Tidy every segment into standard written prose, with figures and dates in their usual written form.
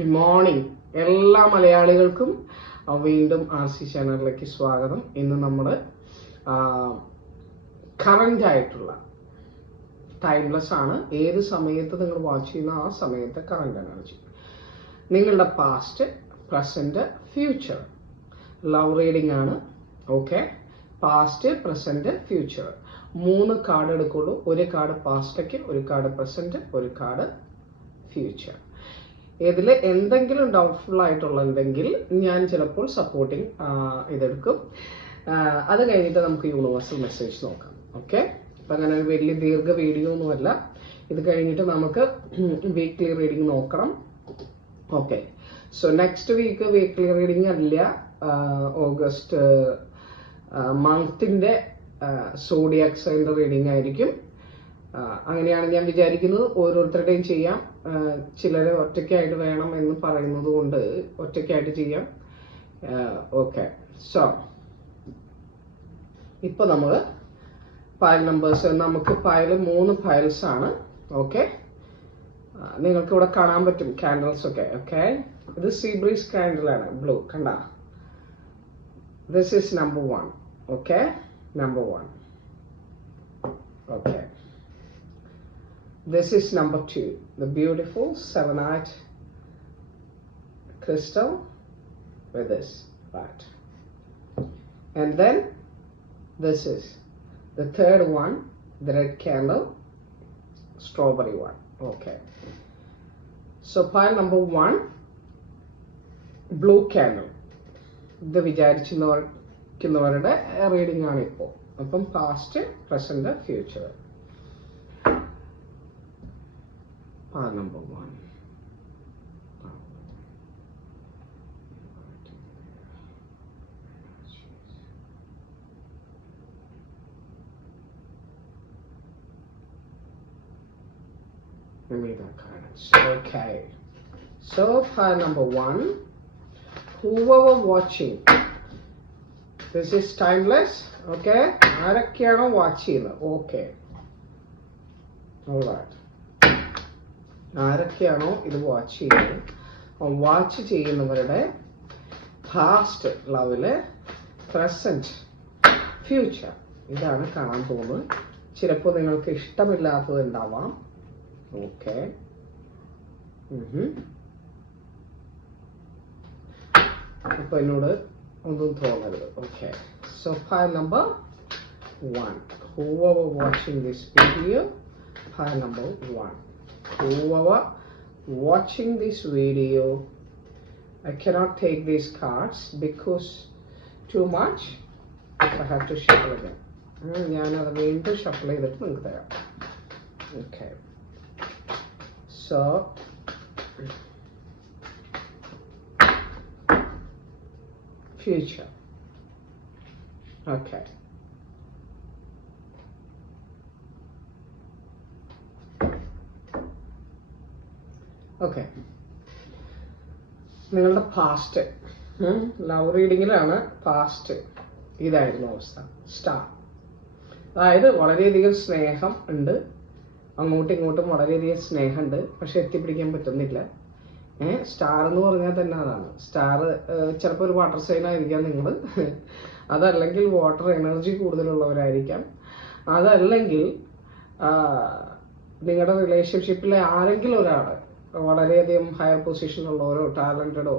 Good morning എല്ലാ മലയാളികൾക്കും വീണ്ടും RC ചാനലിലേക്ക് സ്വാഗതം. ഇന്ന് നമ്മൾ കറന്റ് ആയിട്ടുള്ള ടൈംലെസ് ആണ്. ഏത് സമയത്ത് നിങ്ങൾ വാച്ച് ചെയ്യുന്ന ആ സമയത്തെ കറന്റ് എനർജി, നിങ്ങളുടെ past, present, future love reading ആണ്. Okay, past, present, future 3 card എടുക്കുള്ളൂ. ഒരു കാർഡ് പാസ്റ്റേക്ക്, ഒരു കാർഡ് പ്രസന്റ്, ഒരു കാർഡ് ഫ്യൂച്ചർ. ഇതിൽ എന്തെങ്കിലും ഡൗട്ട്ഫുൾ ആയിട്ടുള്ളതെങ്കിൽ ഞാൻ ചിലപ്പോൾ സപ്പോർട്ടിങ് ഇതെടുക്കും. അത് കഴിഞ്ഞിട്ട് നമുക്ക് യൂണിവേഴ്സൽ മെസ്സേജ് നോക്കാം. ഓക്കെ, അപ്പം അങ്ങനെ ഒരു വലിയ ദീർഘ വീഡിയോ ഒന്നുമല്ല. ഇത് കഴിഞ്ഞിട്ട് നമുക്ക് വീക്ക്ലി റീഡിംഗ് നോക്കണം. Okay, so next week weekly reading അല്ല, ഓഗസ്റ്റ് മന്തിൻ്റെ സോഡിയാക് സൈൻ്റെ റീഡിംഗ് ആയിരിക്കും. അങ്ങനെയാണ് ഞാൻ വിചാരിക്കുന്നത്. ഓരോരുത്തരുടെയും ചെയ്യാം. ചിലരെ ഒറ്റയ്ക്കായിട്ട് വേണം എന്ന് പറയുന്നത് കൊണ്ട് ഒറ്റയ്ക്കായിട്ട് ചെയ്യാം. ഓക്കെ, സോ ഇപ്പോൾ നമ്മൾ ഫയൽ നമ്പേഴ്സ്, നമുക്ക് ഫയൽ 3 ഫയൽസ് ആണ്. ഓക്കെ, നിങ്ങൾക്ക് ഇവിടെ കാണാൻ പറ്റും കാൻഡിൽസ് ഒക്കെ. ഓക്കെ, ഇത് സീബ്രീസ് കാൻഡിലാണ്, ബ്ലൂ കണ്ട. This is number 1. Okay, number 1. Okay, this is number 2, the beautiful selenite crystal with this, right? And then this is the third one, the red candle, strawberry one. Okay, so pile number 1, blue candle. ഇത് വിചാരിച്ചിരുന്നവരുടെ reading ആണ് ഇപ്പോൾ. അപ്പം past, present, future. Pile number 1. Give me that cards. Okay, so pile number 1. Whoever watching, this is timeless. Okay, ആരൊക്കെയാണോ watch ചെയ്യുന്നത്? Okay, alright, ആരൊക്കെയാണോ ഇത് watch ചെയ്യുന്നത്, watch ചെയ്യുന്നവരുടെ പാസ്റ്റ് ലവില്, പ്രസന്റ്, ഫ്യൂച്ചർ ഇതാണ് കാണാൻ പോകുന്നത്. ചിലപ്പോൾ നിങ്ങൾക്ക് ഇഷ്ടമില്ലാത്തത് ഉണ്ടാവാം. ഓക്കെ, അപ്പൊ എന്നോട് ഒന്നും തോന്നരുത്. Okay, so file number 1, whoever watching this video, file number 1. Whoever watching this video, I cannot take these cards because too much, I have to shuffle again. ഞാൻ അത് വീണ്ടും ഷഫിൾ ചെയ്തിട്ട് നിങ്ങൾക്ക് തരാം. Okay, so future. Okay, okay, നിങ്ങളുടെ past love റീഡിങ്ങിലാണ്. Past ഇതായിരുന്നു അവസ്ഥ. Star, അതായത് വളരെയധികം സ്നേഹം ഉണ്ട്, അങ്ങോട്ടും ഇങ്ങോട്ടും വളരെയധികം സ്നേഹമുണ്ട്, പക്ഷെ എത്തിപ്പിടിക്കാൻ പറ്റുന്നില്ല. സ്റ്റാർ എന്ന് പറഞ്ഞാൽ തന്നെ അതാണ്. സ്റ്റാർ ചിലപ്പോൾ ഒരു വാട്ടർ സൈൻ ആയിരിക്കാം നിങ്ങൾ, അതല്ലെങ്കിൽ വാട്ടർ എനർജി കൂടുതലുള്ളവരായിരിക്കാം, അതല്ലെങ്കിൽ നിങ്ങളുടെ റിലേഷൻഷിപ്പിലെ ആരെങ്കിലും ഒരാൾ വളരെയധികം ഹയർ പൊസിഷനിലുള്ളവരോ ടാലന്റഡോ.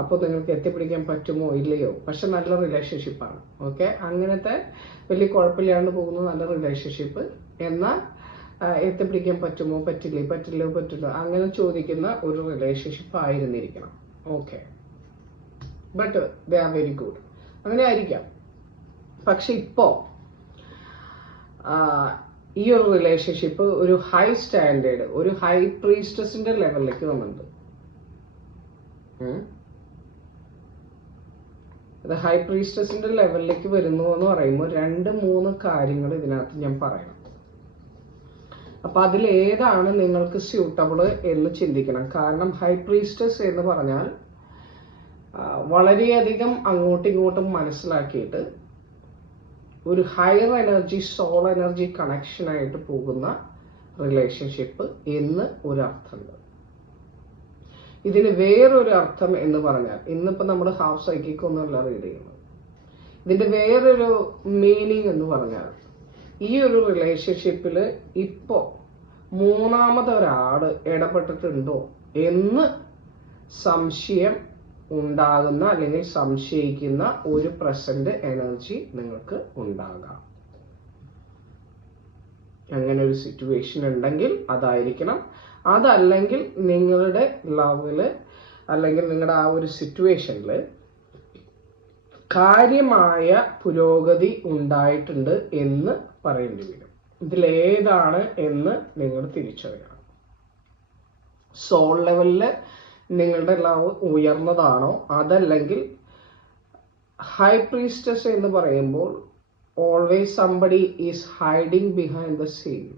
അപ്പോൾ നിങ്ങൾക്ക് എത്തിപ്പിടിക്കാൻ പറ്റുമോ ഇല്ലയോ, പക്ഷെ നല്ല റിലേഷൻഷിപ്പാണ്. ഓക്കെ, അങ്ങനത്തെ വലിയ കുഴപ്പമില്ലാണ്ട് പോകുന്ന നല്ല റിലേഷൻഷിപ്പ്. എന്നാൽ എത്തിപ്പിടിക്കാൻ പറ്റുമോ, പറ്റില്ല അങ്ങനെ ചോദിക്കുന്ന ഒരു റിലേഷൻഷിപ്പ് ആയിരുന്നിരിക്കണം. Okay, but they are very good, അങ്ങനെ ആയിരിക്കാം. പക്ഷെ ഇപ്പോൾ ഈ ഒരു റിലേഷൻഷിപ്പ് ഒരു ഹൈ സ്റ്റാൻഡേർഡ്, ഒരു ഹൈ പ്രീസ്റ്റസിന്റെ ലെവലിലേക്ക് വന്നിട്ടുണ്ട്. അത് ഹൈ പ്രീസ്റ്റസിന്റെ ലെവലിലേക്ക് വരുന്നു എന്ന് പറയുമ്പോൾ 2-3 കാര്യങ്ങൾ ഇതിനകത്ത് ഞാൻ പറയണം. അപ്പൊ അതിലേതാണ് നിങ്ങൾക്ക് സ്യൂട്ടബിൾ എന്ന് ചിന്തിക്കണം. കാരണം ഹൈ പ്രീസ്റ്റസ് എന്ന് പറഞ്ഞാൽ വളരെയധികം അങ്ങോട്ടും ഇങ്ങോട്ടും മനസ്സിലാക്കിയിട്ട് ഒരു higher energy, soul energy connection ആയിട്ട് പോകുന്ന റിലേഷൻഷിപ്പ് എന്ന് ഒരർത്ഥമുണ്ട്. ഇതിന് വേറൊരു അർത്ഥം എന്ന് പറഞ്ഞാൽ, ഇന്നിപ്പോൾ നമ്മൾ ഹാഫ് സൈക്കിക് ഒന്നുമല്ല റീഡ് ചെയ്യുന്നത്, ഇതിന്റെ വേറൊരു മീനിങ് എന്ന് പറഞ്ഞാൽ, ഈ ഒരു റിലേഷൻഷിപ്പിൽ ഇപ്പോ മൂന്നാമതൊരാൾ ഇടപെട്ടിട്ടുണ്ടോ എന്ന് സംശയം ഉണ്ടാകുന്ന അല്ലെങ്കിൽ സംശയിക്കുന്ന ഒരു പ്രസന്റ് എനർജി നിങ്ങൾക്ക് ഉണ്ടാകാം. അങ്ങനെ ഒരു സിറ്റുവേഷൻ ഉണ്ടെങ്കിൽ അതായിരിക്കണം. അതല്ലെങ്കിൽ നിങ്ങളുടെ ലവില് അല്ലെങ്കിൽ നിങ്ങളുടെ ആ ഒരു സിറ്റുവേഷനിൽ കാര്യമായ പുരോഗതി ഉണ്ടായിട്ടുണ്ട് എന്ന് പറയേണ്ടി വരും. ഇതിലേതാണ് എന്ന് നിങ്ങൾ തിരിച്ചറിയണം. സോൾ ലെവലില് നിങ്ങളുടെ ലവ് ഉയർന്നതാണോ, അതല്ലെങ്കിൽ ഹൈ പ്രീസ്റ്റസ് എന്ന് പറയുമ്പോൾ always somebody is hiding behind the scene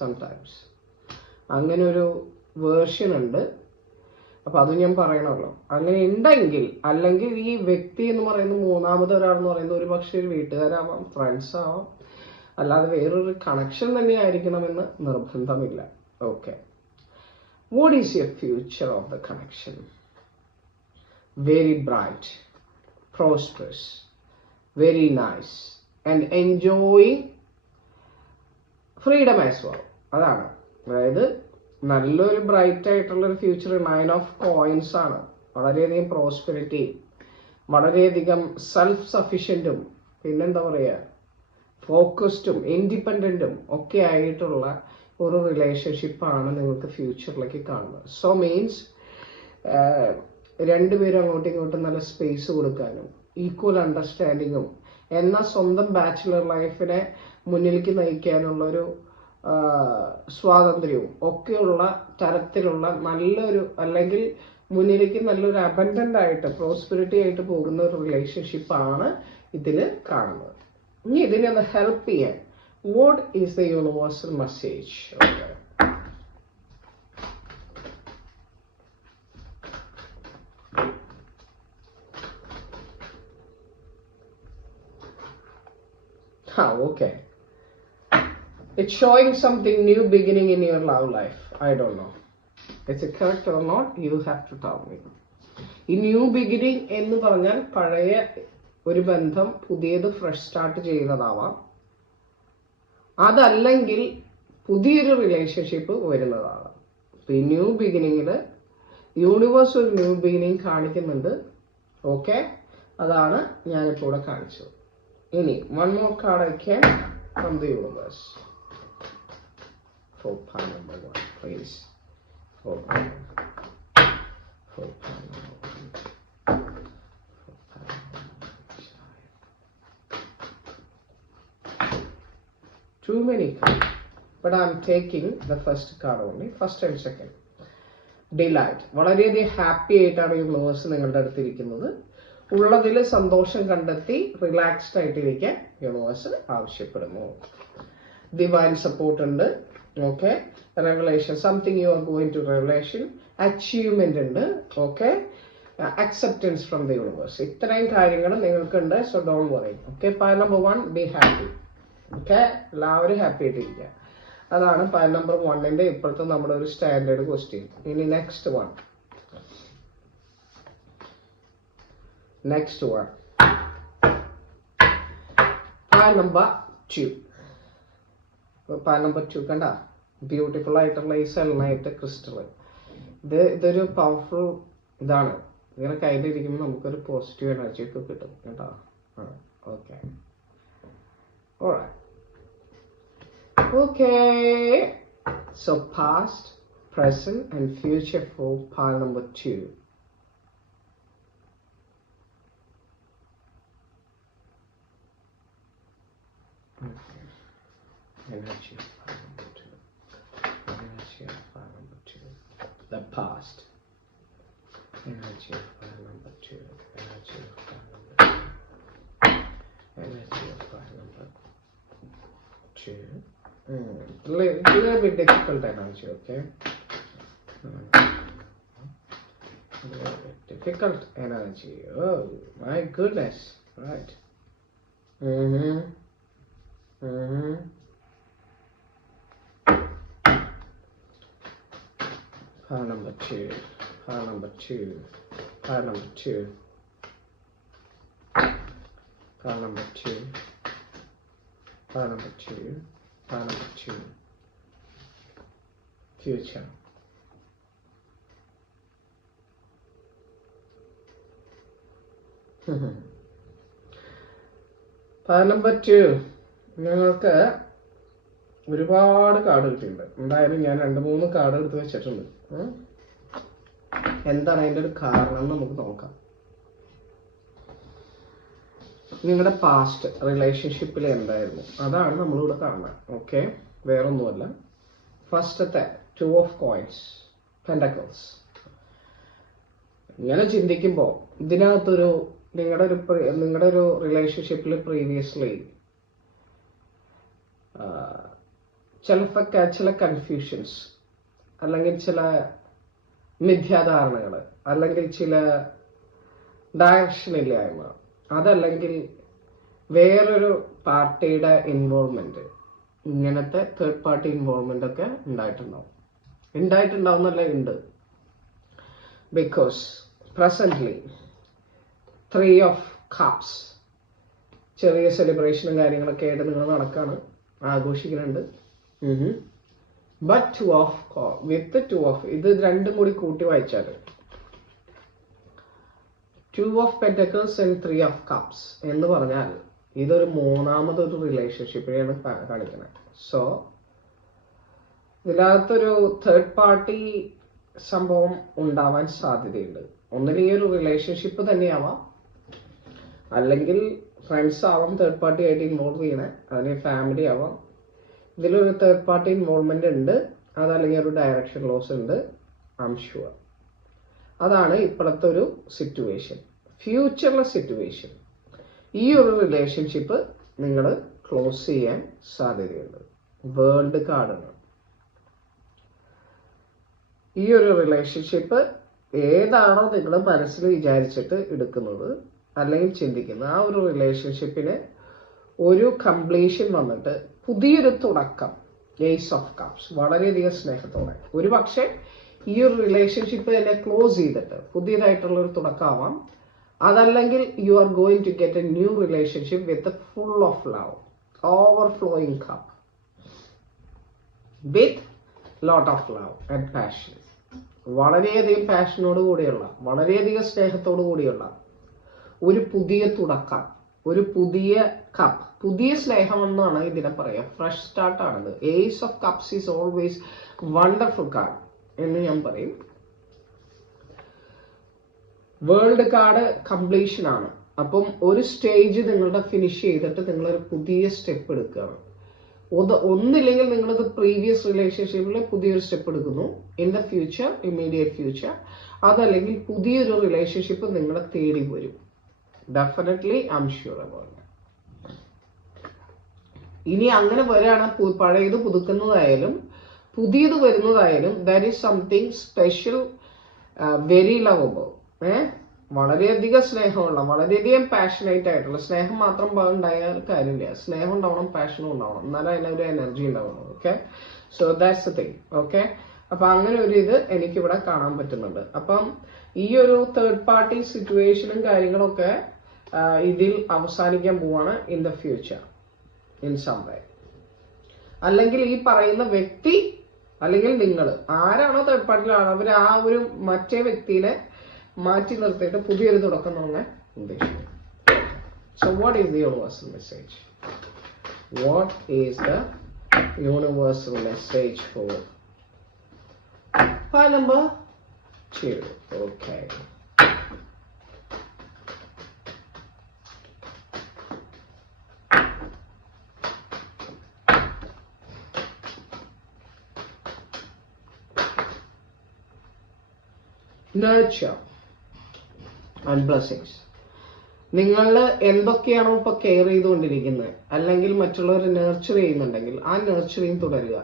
sometimes. അങ്ങനെ ഒരു വേർഷൻ ഉണ്ട്. അപ്പൊ അത് ഞാൻ പറയണമല്ലോ. അങ്ങനെ ഉണ്ടെങ്കിൽ, അല്ലെങ്കിൽ ഈ വ്യക്തി എന്ന് പറയുന്നത് മൂന്നാമതൊരാളെന്ന് പറയുന്നത് ഒരു പക്ഷേ ഒരു വീട്ടുകാരാവാം, ഫ്രണ്ട്സ് ആവാം, അല്ലാതെ വേറൊരു കണക്ഷൻ തന്നെ ആയിരിക്കണമെന്ന് നിർബന്ധമില്ല. Okay, what is your future of the connection? Very bright, prosperous, very nice and enjoying freedom as well. അതാണ്, അതായത് നല്ലൊരു ബ്രൈറ്റ് ആയിട്ടുള്ള ഒരു ഫ്യൂച്ചർ. 9 ഓഫ് കോയിൻസ് ആണ്. വളരെയധികം പ്രോസ്പെരിറ്റി, വളരെയധികം സെൽഫ് സഫിഷ്യൻറ്റും, പിന്നെന്താ പറയുക, ഫോക്കസ്ഡും ഇൻഡിപെൻഡൻറ്റും ഒക്കെ ആയിട്ടുള്ള ഒരു റിലേഷൻഷിപ്പാണ് നിങ്ങൾക്ക് ഫ്യൂച്ചറിലേക്ക് കാണുന്നത്. സോ മീൻസ് രണ്ടുപേരും അങ്ങോട്ടും ഇങ്ങോട്ടും നല്ല സ്പേസ് കൊടുക്കാനും ഈക്വൽ അണ്ടർസ്റ്റാൻഡിങ്ങും എന്നാൽ സ്വന്തം ബാച്ചിലർ ലൈഫിനെ മുന്നിലേക്ക് നയിക്കാനുള്ളൊരു സ്വാതന്ത്ര്യവും ഒക്കെയുള്ള തരത്തിലുള്ള നല്ലൊരു, അല്ലെങ്കിൽ മുന്നിലേക്ക് നല്ലൊരു അബൻഡന്റ് ആയിട്ട് പ്രോസ്പെരിറ്റി ആയിട്ട് പോകുന്ന ഒരു റിലേഷൻഷിപ്പാണ് ഇതിൽ കാണുന്നത്. ഇനി ഇതിനെ ഒന്ന് ഹെൽപ്പ് ചെയ്യാൻ, what is the universal message? Okay. It's showing something new beginning in your love life. I don't know. Is it correct or not? You have to tell me. ഈ ന്യൂ ബിഗിനിങ് എന്ന് പറഞ്ഞാൽ പഴയ ഒരു ബന്ധം പുതിയത് fresh start ചെയ്യുന്നതാവാം, അതല്ലെങ്കിൽ പുതിയൊരു relationship വരുന്നതാവാം. ഈ ന്യൂ ബിഗിനിങ്ങിൽ യൂണിവേഴ്സ് ഒരു ന്യൂ ബിഗിനിങ് കാണിക്കുന്നുണ്ട്. ഓക്കെ, അതാണ് ഞാനിപ്പോൾ ഇവിടെ കാണിച്ചത്. ഇനി one more card I can from the universe. For pile number 1, please. For pile number 1. Too many cards, but I'm taking the first card only, first and second. Delight. വളരെയധികം happy ആയിട്ടാണ് universe നിങ്ങളുടെ അടുത്തിരിക്കുന്നത്. ഉള്ളതിൽ സന്തോഷം കണ്ടെത്തി relaxed ആയിട്ടിരിക്കാൻ universe ആവശ്യപ്പെടുന്നു. Divine support ഉണ്ട്. Okay, revelation, something you are going to revelation, achievement ഉണ്ട്. Okay, acceptance from the universe. ഇത്രയും കാര്യങ്ങൾ നിങ്ങൾക്കുണ്ട്. So don't worry. Okay, pile number 1, be happy. Okay, എല്ലാവരും ഹാപ്പി ആയിട്ടിരിക്കുക. അതാണ് പൈൽ നമ്പർ 1ന്റെ ഇപ്പോഴത്തെ നമ്മുടെ ഒരു സ്റ്റാൻഡേർഡ് ക്വസ്റ്റ്യൻ. ഇനി next one. Pile number 2. Pile number 2 കണ്ട, ബ്യൂട്ടിഫുൾ ആയിട്ടുള്ള ഈ സെൽനൈറ്റ് ക്രിസ്റ്റൽ. ഇതൊരു പവർഫുൾ ഇതാണ്. ഇങ്ങനെ കയ്യിലിരിക്കുമ്പോൾ നമുക്കൊരു പോസിറ്റീവ് എനർജി ഒക്കെ കിട്ടും കേട്ടോ. Okay, okay. So past, present and future four pile number 2. Energy of pile number 2. Energy of pile number 2. The past. Energy of pile number 2. Energy of pile number 2. Energy of pile number 2. Little bit difficult energy, okay? Little bit difficult energy. Oh my goodness! Right. Pile number 2. Pile number 2. Pile number 2. Pile number 2. Pile number 2. Pile number 2. Future. Pile number 2. നിങ്ങൾക്ക് ഒരുപാട് card കിട്ടിയിട്ടുണ്ട്. എന്തായാലും ഞാൻ 2-3 card എടുത്ത് വെച്ചിട്ടുണ്ട്. എന്താണ് അതിൻ്റെ ഒരു കാരണം നമുക്ക് നോക്കാം. നിങ്ങളുടെ പാസ്റ്റ് റിലേഷൻഷിപ്പിൽ എന്തായിരുന്നു അതാണ് നമ്മളിവിടെ കാണുന്നത്. ഓക്കെ, വേറൊന്നുമല്ല. ഫസ്റ്റത്തെ 2 of coins, Pentacles. ഇങ്ങനെ ചിന്തിക്കുമ്പോൾ ഇതിനകത്തൊരു നിങ്ങളുടെ ഒരു റിലേഷൻഷിപ്പിൽ പ്രീവിയസ്ലി ചില കൺഫ്യൂഷൻസ്, അല്ലെങ്കിൽ ചില മിഥ്യാധാരണകൾ, അല്ലെങ്കിൽ ചില ഡയറക്ഷൻ ഇല്ലായ്മ, അതല്ലെങ്കിൽ വേറൊരു പാർട്ടിയുടെ ഇൻവോൾവ്മെന്റ്, ഇങ്ങനത്തെ തേർഡ് പാർട്ടി ഇൻവോൾവ്മെന്റ് ഒക്കെ ഉണ്ടായിട്ടുണ്ടാവുന്നല്ല ഉണ്ട്. ബിക്കോസ് പ്രസന്റ്ലി 3 of cups, ചെറിയ സെലിബ്രേഷനും കാര്യങ്ങളൊക്കെ ആയിട്ട് നിങ്ങൾ നടക്കാണ്, ആഘോഷിക്കുന്നുണ്ട്. ബട്ട് 2 of ഇത് രണ്ടും കൂടി കൂട്ടി വായിച്ചാൽ 2 of Pentacles and 3 of Cups എന്ന് പറഞ്ഞാൽ ഇതൊരു മൂന്നാമതൊരു റിലേഷൻഷിപ്പിനെയാണ് കാണിക്കുന്നത്. സോ ഇതിനകത്തൊരു തേർഡ് പാർട്ടി സംഭവം ഉണ്ടാവാൻ സാധ്യതയുണ്ട്. ഒന്നില്ലെങ്കിൽ ഒരു റിലേഷൻഷിപ്പ് തന്നെയാവാം, അല്ലെങ്കിൽ ഫ്രണ്ട്സ് ആവാം തേർഡ് പാർട്ടി ആയിട്ട് ഇൻവോൾവ് ചെയ്യണേ, അല്ലെങ്കിൽ ഫാമിലി ആവാം. ഇതിലൊരു തേർഡ് പാർട്ടി ഇൻവോൾവ്മെന്റ് ഉണ്ട്, അതല്ലെങ്കിൽ ഒരു ഡയറക്ഷൻ ലോസ് ഉണ്ട്, ഐ എം ഷുവർ. അതാണ് ഇപ്പോഴത്തെ ഒരു സിറ്റുവേഷൻ. ഫ്യൂച്ചറിലെ സിറ്റുവേഷൻ, ഈ ഒരു റിലേഷൻഷിപ്പ് നിങ്ങൾ ക്ലോസ് ചെയ്യാൻ സാധ്യതയുണ്ട്. വേൾഡ് കാർഡാണ്. ഈ ഒരു റിലേഷൻഷിപ്പ് ഏതാണോ നിങ്ങൾ മനസ്സിൽ വിചാരിച്ചിട്ട് എടുക്കുന്നത് അല്ലെങ്കിൽ ചിന്തിക്കുന്നത്, ആ ഒരു റിലേഷൻഷിപ്പിന് ഒരു കംപ്ലീഷൻ വന്നിട്ട് പുതിയൊരു തുടക്കം, ഏസ് ഓഫ് കപ്സ്, വളരെയധികം സ്നേഹത്തോടെ. ഒരു പക്ഷേ ഈ ഒരു റിലേഷൻഷിപ്പ് തന്നെ ക്ലോസ് ചെയ്തിട്ട് പുതിയതായിട്ടുള്ള ഒരു തുടക്കമാവാം. അതല്ലെങ്കിൽ you are going to get a new relationship with full of love, overflowing cup, with lot of love and passion. വളരെയധികം പാഷനോട് കൂടിയുള്ള, വളരെയധികം സ്നേഹത്തോടു കൂടിയുള്ള ഒരു പുതിയ തുടക്കം, ഒരു പുതിയ കപ്പ്, പുതിയ സ്നേഹം എന്നാണ് ഇതിനെ പറയാം. ഫ്രഷ് സ്റ്റാർട്ടാണിത്. Ace of cups is always wonderful card എന്ന് ഞാൻ പറയും. വേൾഡ് കാർഡ് കംപ്ലീഷൻ ആണ്. അപ്പം ഒരു സ്റ്റേജ് നിങ്ങളുടെ ഫിനിഷ് ചെയ്തിട്ട് നിങ്ങളൊരു പുതിയ സ്റ്റെപ്പ് എടുക്കുകയാണ്. ഒന്നില്ലെങ്കിൽ നിങ്ങളത് പ്രീവിയസ് റിലേഷൻഷിപ്പിൽ പുതിയൊരു സ്റ്റെപ്പ് എടുക്കുന്നു in the future, immediate future. അതല്ലെങ്കിൽ പുതിയൊരു റിലേഷൻഷിപ്പ് നിങ്ങളെ തേടി വരും. Definitely I am sure about that. ഇനി അങ്ങനെ വരികയാണ്, പഴയത് പുതുക്കുന്നതായാലും പുതിയത് വരുന്നതായാലും, that is something special, very lovable. വളരെയധികം സ്നേഹമുള്ള, വളരെയധികം പാഷനേറ്റ് ആയിട്ടുള്ള. സ്നേഹം മാത്രം ഉണ്ടായാൽ കാര്യമില്ല, സ്നേഹം ഉണ്ടാവണം, പാഷനും ഉണ്ടാവണം, എന്നാലും അതിനൊരു എനർജി ഉണ്ടാവണം. Okay, so that's the thing. Okay, അപ്പൊ അങ്ങനെ ഒരു ഇത് എനിക്കിവിടെ കാണാൻ പറ്റുന്നുണ്ട്. അപ്പം ഈ ഒരു തേർഡ് പാർട്ടി സിറ്റുവേഷനും കാര്യങ്ങളൊക്കെ ഇതിൽ അവസാനിക്കാൻ പോവാണ് in the future in some way. അല്ലെങ്കിൽ ഈ പറയുന്ന വ്യക്തി, അല്ലെങ്കിൽ നിങ്ങൾ ആരാണോ തേർഡ് പാർട്ടിയിലാണ്, അവർ ആ ഒരു മറ്റേ വ്യക്തിനെ മാറ്റി നിർത്തിയിട്ട് പുതിയൊരു തുടക്കം നമ്മൾ ഉദ്ദേശിക്കുന്നു. So what is the universal message? What is the universal message for file number 2? Okay. Nurture and blessings. നിങ്ങൾ എന്തൊക്കെയാണോ ഇപ്പൊ കെയർ ചെയ്തുകൊണ്ടിരിക്കുന്നത്, അല്ലെങ്കിൽ മറ്റുള്ളവർ നർച്ചർ ചെയ്യുന്നുണ്ടെങ്കിൽ ആ നർച്ചറിങ് തുടരുക.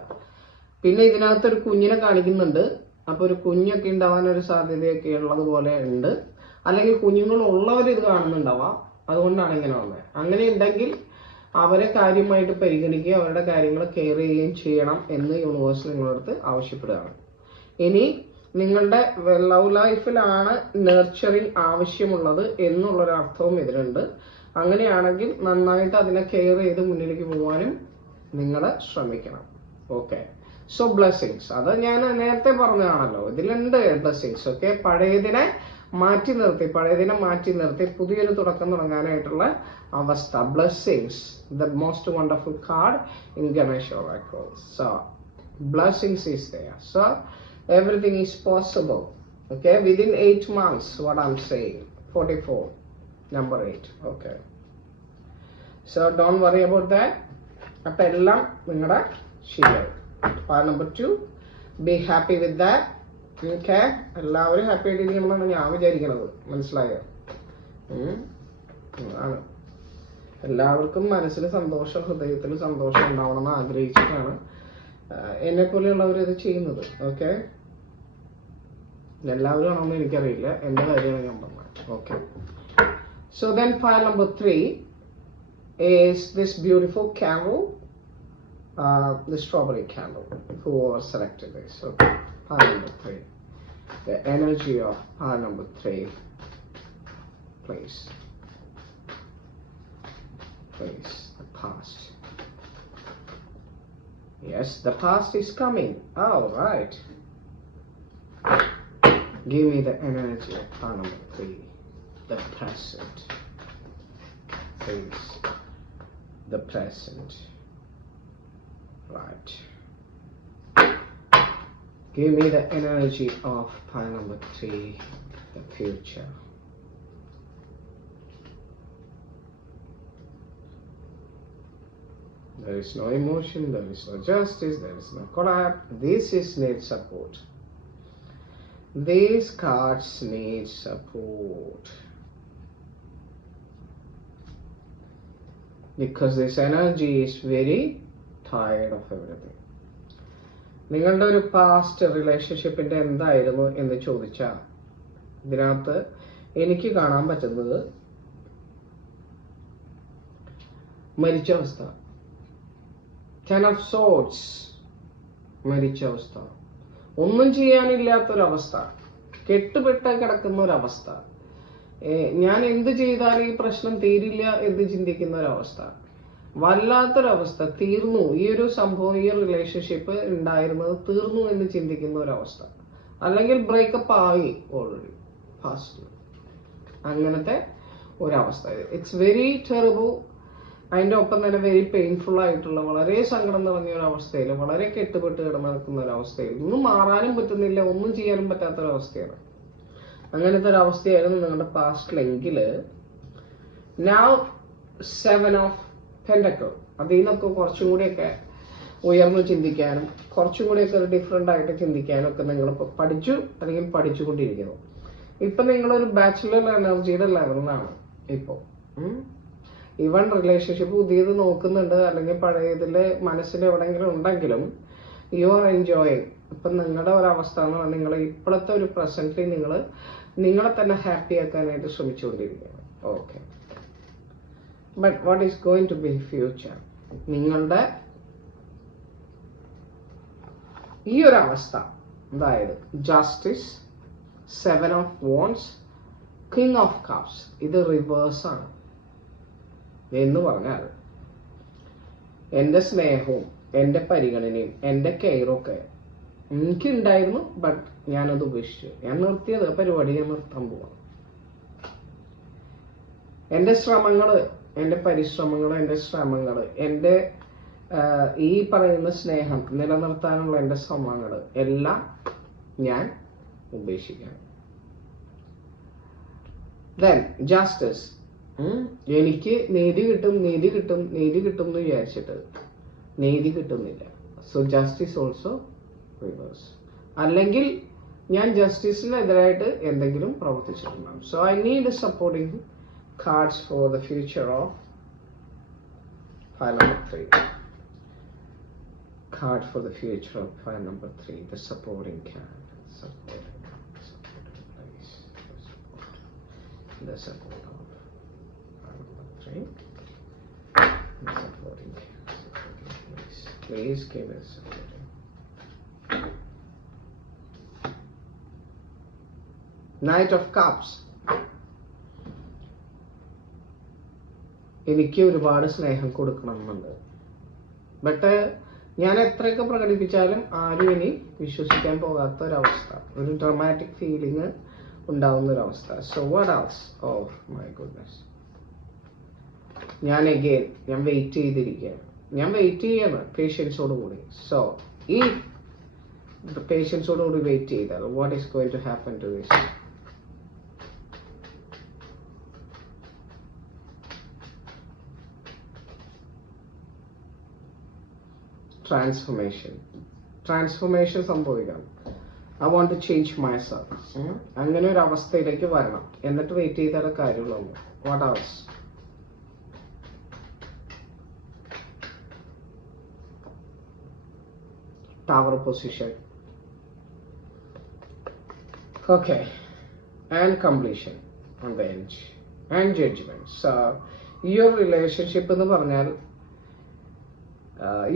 പിന്നെ ഇതിനകത്തൊരു കുഞ്ഞിനെ കാണിക്കുന്നുണ്ട്. അപ്പൊ ഒരു കുഞ്ഞൊക്കെ ഉണ്ടാവാൻ ഒരു സാധ്യതയൊക്കെ ഉള്ളതുപോലെ ഉണ്ട്. അല്ലെങ്കിൽ കുഞ്ഞുങ്ങളുള്ളവർ ഇത് കാണുന്നുണ്ടാവാം, അതുകൊണ്ടാണ് ഇങ്ങനെ വന്നത്. അങ്ങനെ ഉണ്ടെങ്കിൽ അവരെ കാര്യമായിട്ട് പരിഗണിക്കുക, അവരുടെ കാര്യങ്ങൾ കെയർ ചെയ്യുകയും ചെയ്യണം എന്ന് യൂണിവേഴ്സ് നിങ്ങളുടെ അടുത്ത് ആവശ്യപ്പെടുകയാണ്. ഇനി നിങ്ങളുടെ ലവ് ലൈഫിലാണ് നർച്ചറിങ് ആവശ്യമുള്ളത് എന്നുള്ളൊരർത്ഥവും ഇതിലുണ്ട്. അങ്ങനെയാണെങ്കിൽ നന്നായിട്ട് അതിനെ കെയർ ചെയ്ത് മുന്നിലേക്ക് പോകാനും നിങ്ങൾ ശ്രമിക്കണം. ഓക്കെ, സോ ബ്ലെസ്സിങ്സ്, അത് ഞാൻ നേരത്തെ പറഞ്ഞതാണല്ലോ, ഇതിലുണ്ട് ബ്ലെസ്സിങ്സ്. ഓക്കെ, പഴയതിനെ മാറ്റി നിർത്തി പുതിയൊരു തുടക്കം തുടങ്ങാനായിട്ടുള്ള അവസ്ഥ. Blessings, the most wonderful card in Ganesha Oracle. So blessings is there, so everything is possible. Okay, within 8 months, what I'm saying, 44, number 8. Okay, so don't worry about that. appo ellam ningada ശരിയാവും. part number 2, be happy with that. Okay, എല്ലാവരും happy ആയിട്ടിരിക്കണമെന്നാണ് ഞാൻ വിചാരിക്കുന്നത്. മനസ്സിലായോ? ആണ്, എല്ലാവർക്കും മനസ്സിൽ സന്തോഷം, ഹൃദയത്തിൽ സന്തോഷം ഉണ്ടാവണമെന്ന് ആഗ്രഹിച്ചിട്ടാണ് എന്നെ പോലെയുള്ളവർ ഇത് ചെയ്യുന്നത്. ഓക്കെ, എല്ലാവരും ആണെന്ന് എനിക്കറിയില്ല, എന്റെ കാര്യമാണ് ഞാൻ പറഞ്ഞത്. Okay, so then file number 3 is this beautiful candle, the strawberry candle. Whoever selected this. Okay, file number 3, the energy of file number 3, please, the past. Yes, the past is coming. All right. Give me the energy of file number 3, the present. Please, the present. Right. Give me the energy of file number 3, the future. There is no emotion, there is no justice, there is no collapse. This needs support. These cards need support. Because this energy is very tired of everything. നിങ്ങളുടെ ഒരു past റിലേഷൻഷിപ്പിന്റെ എന്തായിരുന്നു എന്ന് ചോദിച്ചാൽ ഇതിനകത്ത് എനിക്ക് കാണാൻ പറ്റുന്നത് മരിച്ച അവസ്ഥ, 10 of swords, മരിച്ച അവസ്ഥ, ഒന്നും ചെയ്യാനില്ലാത്തൊരവസ്ഥ, കെട്ടുപെട്ട് കിടക്കുന്ന ഒരവസ്ഥ, ഞാൻ എന്ത് ചെയ്താലും ഈ പ്രശ്നം തീരില്ല എന്ന് ചിന്തിക്കുന്ന ഒരവസ്ഥ, വല്ലാത്തൊരവസ്ഥ, തീർന്നു ഈ ഒരു സംഭവം, ഈ റിലേഷൻഷിപ്പ് ഉണ്ടായിരുന്നത് തീർന്നു എന്ന് ചിന്തിക്കുന്ന ഒരവസ്ഥ, അല്ലെങ്കിൽ ബ്രേക്കപ്പ് ആയി ഓൾറെഡി ഫാസ്റ്റ്, അങ്ങനത്തെ ഒരവസ്ഥ. It's very terrible. അതിൻ്റെ ഒപ്പം തന്നെ വെരി പെയിൻഫുൾ ആയിട്ടുള്ള, വളരെ സങ്കടം നിറഞ്ഞ ഒരു അവസ്ഥയിൽ, വളരെ കെട്ടുപെട്ട് കിടക്കുന്ന ഒരവസ്ഥയിൽ, ഒന്നും മാറാനും പറ്റുന്നില്ല, ഒന്നും ചെയ്യാനും പറ്റാത്തൊരവസ്ഥയാണ്. അങ്ങനത്തെ ഒരു അവസ്ഥയായിരുന്നു നിങ്ങളുടെ പാസ്റ്റിലെങ്കിൽ നൗ 7 of Pentacles, അതിൽ നിന്നൊക്കെ കുറച്ചും കൂടിയൊക്കെ ഉയർന്നു ചിന്തിക്കാനും കുറച്ചും കൂടിയൊക്കെ ഒരു ഡിഫറെൻ്റ് ആയിട്ട് ചിന്തിക്കാനും ഒക്കെ നിങ്ങളിപ്പോൾ പഠിച്ചു അല്ലെങ്കിൽ പഠിച്ചുകൊണ്ടിരിക്കുന്നു. ഇപ്പം നിങ്ങളൊരു ബാച്ചുലർ എനർജിയുടെ ലെവലിലാണ് ഇപ്പോൾ. ഈവൻ റിലേഷൻഷിപ്പ് പുതിയത് നോക്കുന്നുണ്ട് അല്ലെങ്കിൽ പഴയതിൽ മനസ്സിൽ എവിടെയെങ്കിലും ഉണ്ടെങ്കിലും യു ആർ എൻജോയിങ്. ഇപ്പം നിങ്ങളുടെ ഒരവസ്ഥ എന്ന് പറഞ്ഞാൽ നിങ്ങൾ ഇപ്പോഴത്തെ ഒരു പ്രസന്റിൽ നിങ്ങളെ തന്നെ ഹാപ്പി ആക്കാനായിട്ട് ശ്രമിച്ചുകൊണ്ടിരിക്കുകയാണ്. Okay, but what is going to be future? നിങ്ങളുടെ ഈ ഒരു അവസ്ഥ, അതായത് justice, 7 of Wands, King of Cups, ഇത് റിവേഴ്സാണ്. എന്ന് പറഞ്ഞാൽ എൻ്റെ സ്നേഹവും എൻ്റെ പരിഗണനയും എൻ്റെ കെയറൊക്കെ എനിക്കുണ്ടായിരുന്നു, ബട്ട് ഞാനത് ഉപേക്ഷിച്ചു. ഞാൻ നിർത്തിയത് പരിപാടി, ഞാൻ നിർത്താൻ പോവാണ്. എൻ്റെ ശ്രമങ്ങൾ, എൻ്റെ പരിശ്രമങ്ങൾ, എൻ്റെ ശ്രമങ്ങൾ, എൻ്റെ ഈ പറയുന്ന സ്നേഹം നിലനിർത്താനുള്ള എൻ്റെ ശ്രമങ്ങൾ എല്ലാം ഞാൻ ഉപേക്ഷിക്കണം. ദെൻ ജസ്റ്റിസ്, എനിക്ക് നീതി കിട്ടും എന്ന് വിചാരിച്ചിട്ട് നീതി കിട്ടുന്നില്ല. So justice also reverse. അല്ലെങ്കിൽ ഞാൻ ജസ്റ്റിസിനെതിരായിട്ട് എന്തെങ്കിലും പ്രവർത്തിച്ചിട്ടുണ്ടാകും. So I need supporting cards for the future of file number 3. Card for the future of file number 3, the supporting card. The support of file number 3. The supporting please give us supporting. Knight of cups. എനിക്ക് ഒരുപാട് സ്നേഹം കൊടുക്കണമെന്നുണ്ട്, but ഞാൻ എത്രയൊക്കെ പ്രകടിപ്പിച്ചാലും ആരും ഇനി വിശ്വസിക്കാൻ പോകാത്ത ഒരവസ്ഥ, ഒരു ഡ്രമാറ്റിക് ഫീലിംഗ് ഉണ്ടാവുന്ന ഒരവസ്ഥ. So what else? Oh my goodness. ഞാൻ വെയിറ്റ് ചെയ്തിരിക്കുകയാണ്, ഞാൻ വെയിറ്റ് ചെയ്യാണ് പേഷ്യൻസോടുകൂടി. സോ ഈ പേഷ്യൻസോടുകൂടി വെയിറ്റ് ചെയ്താൽ what is going to happen to this? Transformation സംഭവിക്കണം. I want to change myself. അങ്ങനെ ഒരു അവസ്ഥയിലേക്ക് വരണം, എന്നിട്ട് വെയിറ്റ് ചെയ്താലേ കാര്യമുള്ളൂ. What else? Tower position. Okay, and completion on the end and judgement. So ഈ ഒരു റിലേഷൻഷിപ്പ് എന്ന് പറഞ്ഞാൽ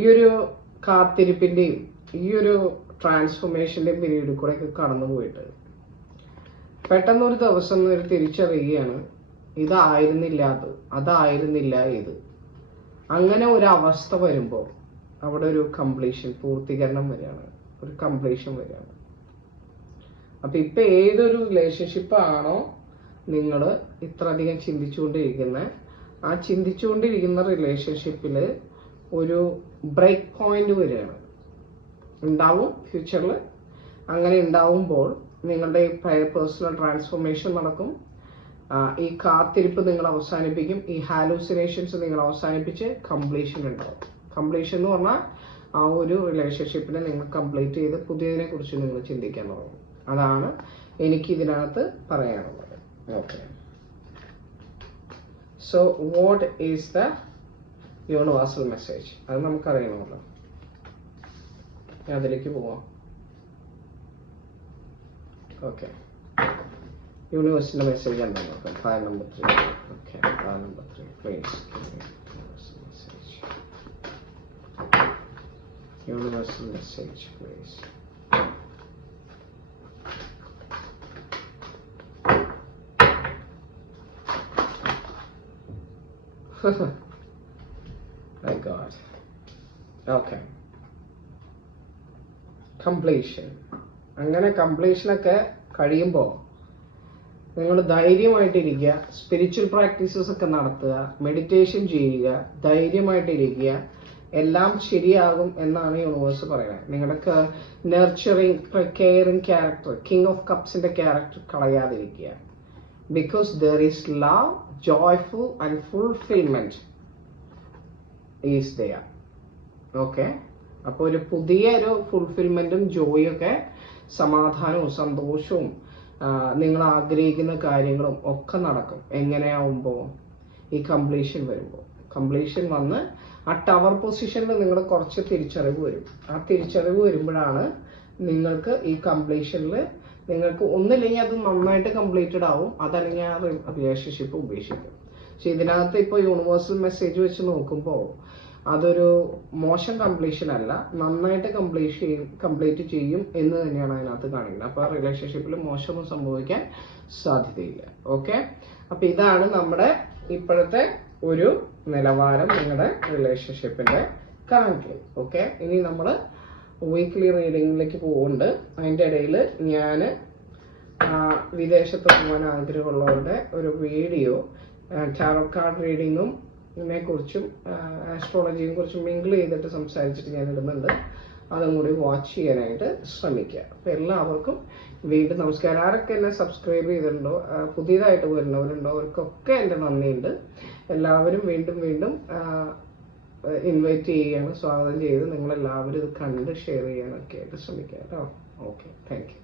ഈ ഒരു കാത്തിരിപ്പിന്റെയും ഈ ഒരു ട്രാൻസ്ഫോർമേഷന്റെയും പീരീഡിൽ കൂടെ ഒക്കെ കടന്നു പോയിട്ട് പെട്ടെന്ന് ഒരു ദിവസം ഒരു തിരിച്ചറിയുകയാണ്, ഇതായിരുന്നില്ല അത്, അതായിരുന്നില്ല ഇത്. അങ്ങനെ ഒരു അവസ്ഥ വരുമ്പോൾ അവിടെ ഒരു കംപ്ലീഷൻ, പൂർത്തീകരണം വരികയാണ്, ഒരു കംപ്ലീഷൻ വരികയാണ്. അപ്പൊ ഇപ്പൊ ഏതൊരു റിലേഷൻഷിപ്പ് ആണോ നിങ്ങൾ ഇത്രയധികം ചിന്തിച്ചുകൊണ്ടിരിക്കുന്നത്, ആ ചിന്തിച്ചുകൊണ്ടിരിക്കുന്ന റിലേഷൻഷിപ്പില് ഒരു ബ്രേക്ക് പോയിന്റ് വരികയാണ്, ഉണ്ടാവും ഫ്യൂച്ചറിൽ. അങ്ങനെ ഉണ്ടാവുമ്പോൾ നിങ്ങളുടെ പേഴ്സണൽ ട്രാൻസ്ഫോർമേഷൻ നടക്കും. ഈ കാത്തിരിപ്പ് നിങ്ങൾ അവസാനിപ്പിക്കും, ഈ ഹാലൂസിനേഷൻസ് നിങ്ങൾ അവസാനിപ്പിച്ച് കംപ്ലീഷൻ ഉണ്ടാവും. കംപ്ലീഷൻ എന്ന് പറഞ്ഞാൽ ആ ഒരു റിലേഷൻഷിപ്പിനെ നിങ്ങൾ കംപ്ലീറ്റ് ചെയ്ത് പുതിയതിനെ കുറിച്ച് നിങ്ങൾ ചിന്തിക്കാൻ തുടങ്ങും. അതാണ് എനിക്ക് ഇതിനകത്ത് പറയാനുള്ളത്. Okay, so what is the universal message? അത് നമുക്കറിയണമല്ലോ. അതിലേക്ക് പോവാം. ഓക്കെ, യൂണിവേഴ്സിന്റെ മെസ്സേജ് എന്താ നോക്കാം. File number 3. Okay, file number 3 please. Universal message, please. My God. Okay. Completion. അങ്ങനെ കംപ്ലീഷനൊക്കെ കഴിയുമ്പോൾ നിങ്ങൾ ധൈര്യമായിട്ടിരിക്കുക, സ്പിരിച്വൽ പ്രാക്ടീസസ് ഒക്കെ നടത്തുക, മെഡിറ്റേഷൻ ചെയ്യുക, ധൈര്യമായിട്ടിരിക്കുക. എല്ലാം ശരിയാകും എന്നാണ് യൂണിവേഴ്സ് പറയുന്നത്. നിങ്ങളുടെ nurturing, caring character, king of കപ്സിന്റെ ക്യാരക്ടർ കളയാതിരിക്കുക. Because there is love, joyful and fulfilment is there. Okay, അപ്പോൾ ഒരു പുതിയ ഒരു ഫുൾഫിൽമെന്റും ജോയും ഒക്കെ, സമാധാനവും സന്തോഷവും നിങ്ങൾ ആഗ്രഹിക്കുന്ന കാര്യങ്ങളും ഒക്കെ നടക്കും. എങ്ങനെയാവുമ്പോൾ? ഈ കംപ്ലീഷൻ വരുമ്പോൾ. കംപ്ലീഷൻ വന്ന് ആ ടവർ പൊസിഷനിൽ നിങ്ങൾ കുറച്ച് തിരിച്ചറിവ് വരും. ആ തിരിച്ചറിവ് വരുമ്പോഴാണ് നിങ്ങൾക്ക് ഈ കംപ്ലീഷനിൽ നിങ്ങൾക്ക് ഒന്നില്ലെങ്കിൽ അത് നന്നായിട്ട് കംപ്ലീറ്റഡ് ആവും, അതല്ലെങ്കിൽ ആ റിലേഷൻഷിപ്പ് ഉപേക്ഷിക്കും. പക്ഷെ ഇതിനകത്ത് ഇപ്പോൾ യൂണിവേഴ്സൽ മെസ്സേജ് വെച്ച് നോക്കുമ്പോൾ അതൊരു മോശം കംപ്ലീഷൻ അല്ല, നന്നായിട്ട് കംപ്ലീറ്റ് ചെയ്യും എന്ന് തന്നെയാണ് അതിനകത്ത് കാണിക്കുന്നത്. അപ്പോൾ ആ റിലേഷൻഷിപ്പിൽ മോശമൊന്നും സംഭവിക്കാൻ സാധ്യതയില്ല. ഓക്കെ, അപ്പൊ ഇതാണ് നമ്മുടെ ഇപ്പോഴത്തെ ഒരു നിലവാരം നിങ്ങളുടെ റിലേഷൻഷിപ്പിന്റെ കറന്റ്. ഓക്കെ, ഇനി നമ്മൾ വീക്ക്ലി റീഡിങ്ങിലേക്ക് പോകുന്നുണ്ട്. അതിൻ്റെ ഇടയിൽ ഞാൻ വിദേശത്ത് പോകാൻ ആഗ്രഹമുള്ളവരുടെ ഒരു വീഡിയോ ടാറോ കാർഡ് റീഡിങ്ങും കുറിച്ചും ആസ്ട്രോളജിയെ കുറിച്ചും മിങ്കിൾ ചെയ്തിട്ട് സംസാരിച്ചിട്ട് ഞാൻ ഇടുന്നുണ്ട്. അതും കൂടി വാച്ച് ചെയ്യാനായിട്ട് ശ്രമിക്കുക. അപ്പം എല്ലാവർക്കും വീണ്ടും നമസ്കാരം. ആരൊക്കെ എന്നെ സബ്സ്ക്രൈബ് ചെയ്തിട്ടുണ്ടോ, പുതിയതായിട്ട് വരുന്നവരുണ്ടോ, അവർക്കൊക്കെ എൻ്റെ നന്ദിയുണ്ട്. എല്ലാവരും വീണ്ടും ഇൻവൈറ്റ് ചെയ്യുകയാണ്, സ്വാഗതം ചെയ്ത് നിങ്ങളെല്ലാവരും ഇത് കണ്ട് ഷെയർ ചെയ്യാനൊക്കെ ആയിട്ട് ശ്രമിക്കുക കേട്ടോ. Okay, thank you.